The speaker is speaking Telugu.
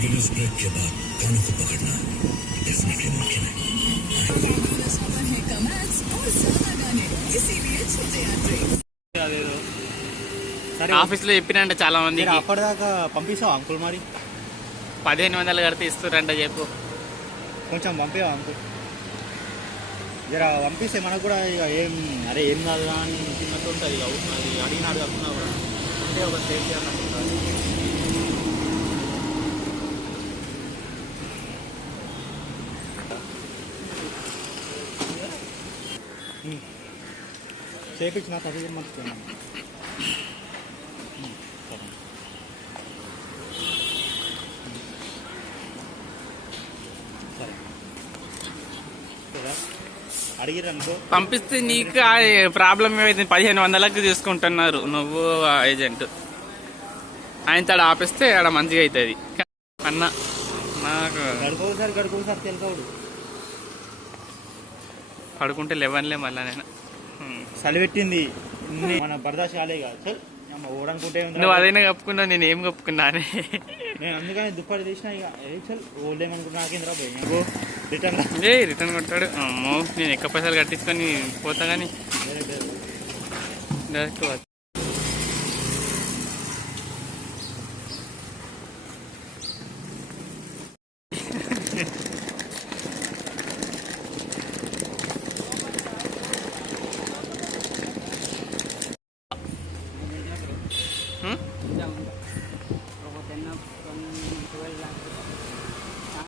रेगुलर ब्रेक के बाद कानों को पकड़ना डेफिनेटली मुमकिन है। है कमांड्स और ज्यादा गाने, इसीलिए छोटे यात्री అదేదో సరే ఆఫీస్లో చెప్పినంట చాలా మందికి అప్పటిదాకా పంపిస్తావా అంకుల్? మరి 1500 కడితే ఇస్తారంట చెప్పు. కొంచెం పంపేవా అంకుల్? జర పంపిస్తే మనకు కూడా ఇక ఏం అరే ఏం కాదు అని చిన్నట్టు ఉంటుంది. ఇక అది అడిగినాడు కాకుండా కూడా అంటే ఒక సేఫ్టీ అన్నట్టు ఉంటుంది. చేపించిన సర్టిఫికేట్ మర్చిపోయినాను. సరే అడిగిరనుకో పంపిస్తే నీకు ప్రాబ్లం ఏమైంది? 1500కి తీసుకుంటున్నారు నువ్వు ఏజెంట్. ఆయన తడ ఆపిస్తే ఆడ మంచిగా అవుతుంది అన్న. నాకు గడుకోసారి తెలుకోడు పడుకుంటే లేవనిలే మళ్ళా నేను. చలి పెట్టింది మన బర్దాష్ కాలే కాదు. ఓడనుకుంటే నువ్వు అదైనా కప్పుకున్నావు, నేను ఏం కప్పుకున్నా అని. నేను అందుకని దుప్పటి తీసిన. ఇక చల్ ఓడేమనుకుంటున్నా నాకేంద్రా రిటర్న్ రిటర్న్ కొట్టాడు. అమ్మో నేను ఎక్కువ పైసలు కట్టించుకొని పోతా కానీ డైరెక్ట్